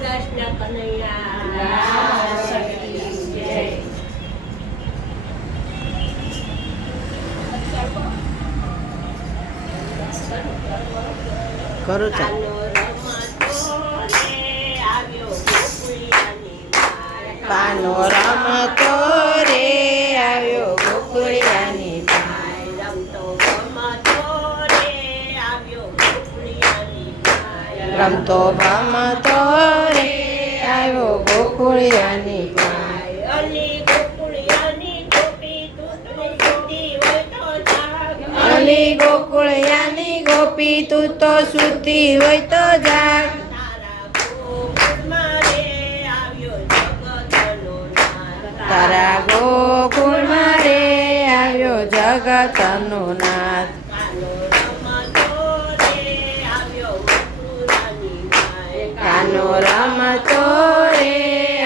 કૃષ્ણ કનૈયા જય. કરો ચાલો. પાનો રમતો રે આવ્યો ગોકુળિયાની ભાઈ. રમતો રમતો રે આવ્યો ગોકુળિયાની ભાઈ. રમતો ભમતો રે આવ્યો ગોકુળિયાની ભાઈ. અલી ગોકુળિયાની ગોપી તું સૂતી હોય તો જાગ. અલી ગોકુળિયાની ગોપી તું તો સૂતી હોય તો જાગ. તારા ગોકુળમાં રે આવ્યો જગતનો નાથ. કાનો રમતો રે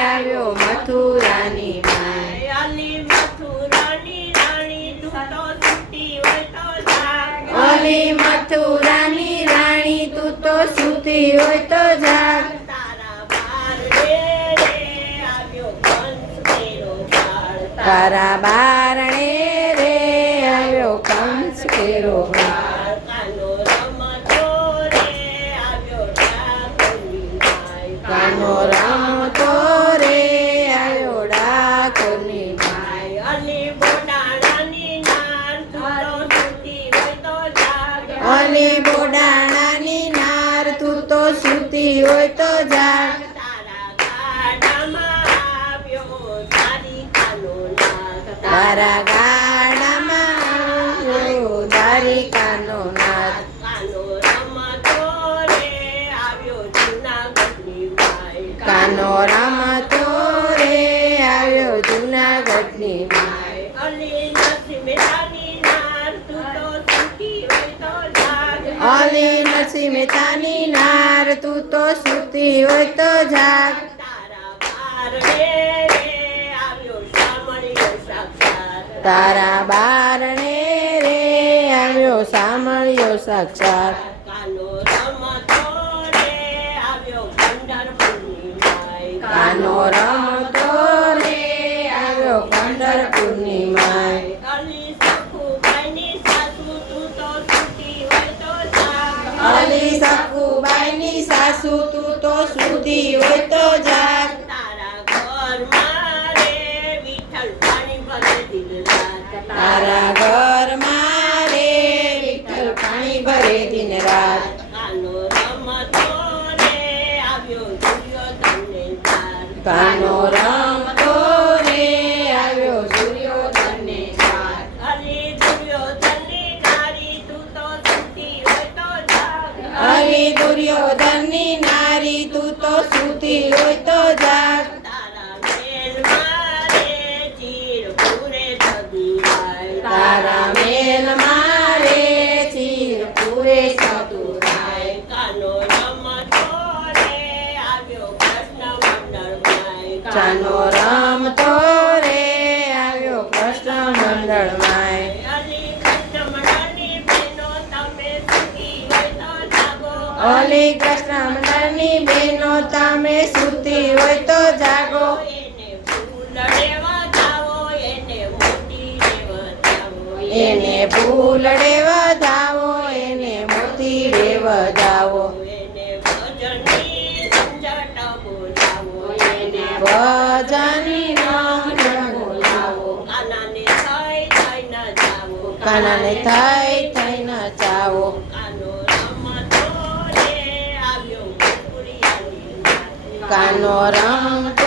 આવ્યો મથુરાની માય. અલી મથુરાની રાણી તું તો સૂતી હોય તો જાગ. અલી મથુરાની રાણી તું તો સૂતી હોય તો જાગ. તારા બારણે રે આવ્યો કંસ કેરો બાળ. તારા બારણે રે આવ્યો કંસ કેરો બાળ. કાનો રમતો રે આવ્યો ડાકોરની માય. કાનો રમતો રે આવ્યો ડાકોરની માય. અલી બોડાણાની નાર તું તો સૂતી હોય તો જાગ. અલી બોડાણાની નાર તું તો સૂતી હોય તો જાગ. તારા ગાડામાં આવ્યો દ્વારિકાનો નાથ. તારા ગાડામાં આવ્યો દ્વારિકાનો નાથ. કાનો રમતો રે આવ્યો જૂનાગઢની માય. કાનો રમતો રે આવ્યો જૂનાગઢની માય. અલી નરસિંહ મહેતાની નાર તું તો સૂતી હોય તો જાગ. અલી નરસિંહ મહેતાની નાર તું તો સૂતી હોય તો જાગ. તારા બારણે રે આવ્યો સામળિયો સાક્ષાત. તારા બારણે રે આવ્યો સામળિયો સાક્ષાત. કાનો રમતો રે આવ્યો પંઢરપુરની માય. કાનો રમતો રે આવ્યો પંઢરપુરની માય. અલી સખુબાઈની સાસુ તું તો સૂતી હોય તો જાગ. અલી સખુબાઈની સાસુ તું તો સૂતી હોય તો જાગ. તારા ઘરમાં રે વિઠ્ઠલ પાણી ભરે દિન રાત. તારા ઘરમાં રે વિઠ્ઠલ પાણી ભરે દિન રાત. કાનો રમતો રે આવ્યો દુર્યોધનને જાર. કાનો રમતો રે આવ્યો સૂર્યોધનને જાગ. અલી દુર્યોધનની નારી તું તો સૂતી હોય તો જાગ. અલી દુર્યોધનની નારી તું તો સૂતી હોય તો જાગ. તારા મેલમાં રે ચીર પૂરે સદુરાય. તારા મેલમાં રે ચીર પૂરે ચતુરાય. કાનો રમતો રે આવ્યો કૃષ્ણ મંડળમાય. કાનો રમતો રે આવ્યો કૃષ્ણ મંડળમાય. અલી કૃષ્ણ મંડળની બહેનો તમે સૂતી હોય તો જાગો. અલી કૃષ્ણ મંડળની બહેનો તમે સૂતી હોય તો જાગો. એને ફૂલ લેવા જાઓ, એને મોતી લેવા જાઓ. એને ફૂલડે વધાવો એને મોતી રે વધાવો. એને ભજનની ઝંઝટ બોલાવો. એને ભજનની રંજન બોલાવો. કાનાને થઈ થઈ ન જાઓ. કાનાને થઈ થઈ ન જાવો. કાનો રમતો રે આવ્યો ગોકુળિયાની નાથ. કાનો રમતો